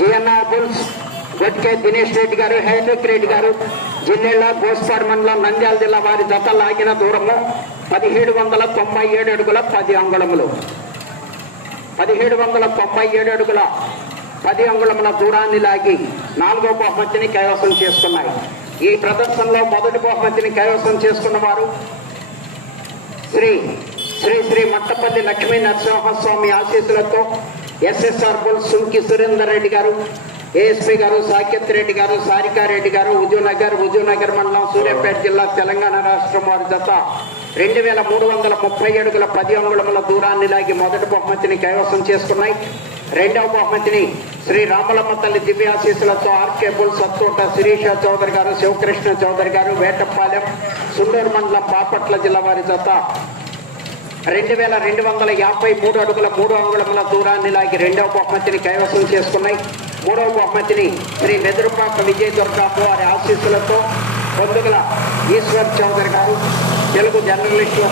GNR bulls Gotke Dinesh Reddy గారు hitech Reddy గారు జిల్లేళ్ళ గోస్పాడు మండలం నంద్యాల జిల్లా వారి జత లాగిన దూరము పదిహేడు వందల తొంభై ఏడు అడుగుల పది అంగుళములు. పదిహేడు వందల తొంభై ఏడు అడుగుల పది అంగుళముల దూరాన్ని లాగి నాలుగో బహుమతిని కైవసం చేసుకున్నాయి. ఈ ప్రదర్శనలో మొదటి బహుమతిని కైవసం చేసుకున్న వారు శ్రీ శ్రీ శ్రీ మట్టపల్లి లక్ష్మీ నరసింహస్వామి ఆశీస్సులతో ఎస్ఎస్ఆర్ బుల్ సుంకి సురేందర్ రెడ్డి గారు ఏఎస్పీ గారు సాకేత్ రెడ్డి గారు సారికారెడ్డి గారు హుజూర్నగర్ హుజూర్నగర్ మండలం సూర్యాపేట జిల్లా తెలంగాణ రాష్ట్రం వారి జత రెండు వేల మూడు వందల ముప్పై ఏడుగుల పది అంగుళముల దూరాన్ని లాగి మొదటి బహుమతిని కైవసం చేసుకున్నాయి. రెండవ బహుమతిని శ్రీ రామలమ్మ తల్లి దివ్యాశీసులతో ఆర్కే బుల్ సత్తోట శిరీష చౌదరి గారు శివకృష్ణ చౌదరి గారు వేటపాలెం సుండూరు మండలం బాపట్ల జిల్లా వారి జత రెండు వేల రెండు వందల యాభై మూడు అడుగుల మూడు అంగుళముల దూరాన్ని లాగి రెండవ బహుమతిని కైవసం చేసుకున్నాయి. మూడవ బహుమతిని శ్రీ వెదురుపాక విజయ దుర్గాపు వారి ఆశీస్సులతో పొందుగల ఈశ్వర్ చౌదరి గారు తెలుగు జర్నలిస్టుల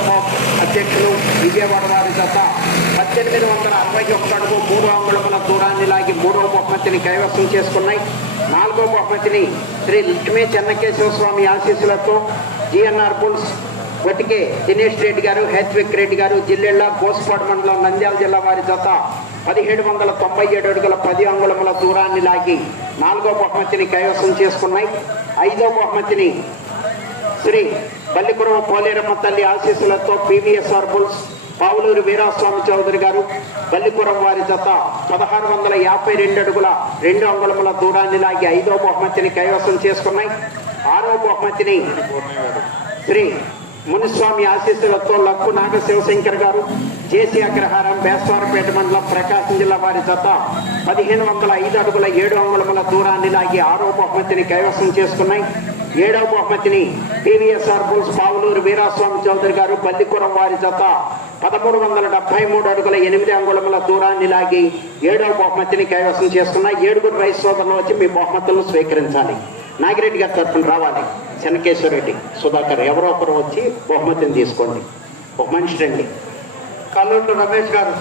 అధ్యక్షులు విజయవాడ వారి జత పద్దెనిమిది వందల అరవై ఒక్క అడుగు మూడు అంగుళముల దూరాన్ని లాగి మూడవ బహుమతిని కైవసం చేసుకున్నాయి. నాలుగవ బహుమతిని శ్రీ లక్ష్మీ చెన్నకేశ్వర స్వామి ఆశీస్సులతో జిఎన్ఆర్ బుల్స్ ఇప్పటికే దినేష్ రెడ్డి గారు హెచ్విక్ రెడ్డి గారు జిల్లెళ్ళ కోసుపాడు మండలం నంద్యాల జిల్లా వారి జత పదిహేడు వందల తొంభై ఏడు అడుగుల పది అంగుళముల దూరాన్ని లాగి నాలుగో బహుమతిని కైవసం చేసుకున్నాయి. ఐదో బహుమతిని శ్రీ బల్లిపురం పోలేరమ్మ తల్లి ఆశీస్సులతో పీవీఎస్ఆర్ బుల్స్ పావులూరు వీరాస్వామి చౌదరి గారు బల్లిపురం వారి జత పదహారు వందల యాభై రెండు అడుగుల రెండు అంగుళముల దూరాన్ని లాగి ఐదో బహుమతిని కైవసం చేసుకున్నాయి. ఆరో బహుమతిని శ్రీ మునిస్వామి ఆశీస్సులతో లక్కు నాగ శివశంకర్ గారు జేసీ అగ్రహారం బేస్వారపేట మండలం ప్రకాశం జిల్లా వారి జత పదిహేను వందల ఐదు అడుగుల ఏడు అంగుళముల దూరాన్ని లాగి ఆరో బహుమతిని కైవసం చేసుకున్నాయి. ఏడవ బహుమతిని పివిఎస్ఆర్ బుల్స్ పావులూరు వీరాస్వామి చౌదరి గారు బల్లిపురం వారి జత పదమూడు వందల డెబ్బై మూడు అడుగుల ఎనిమిది అంగుళముల దూరాన్ని లాగి ఏడవ బహుమతిని కైవసం చేసుకున్నాయి. ఏడుగురు రైతు సోదరులు వచ్చి మీ బహుమతులను స్వీకరించాలి. నాగిరెడ్డి గారి తరఫున రావాలి. చెన్నకేశ్వర రెడ్డి సుధాకర్ ఎవరో ఒకరు వచ్చి బహుమతిని తీసుకోండి. ఒక మనిషి రండి. కల్లూరు రమేష్ గారు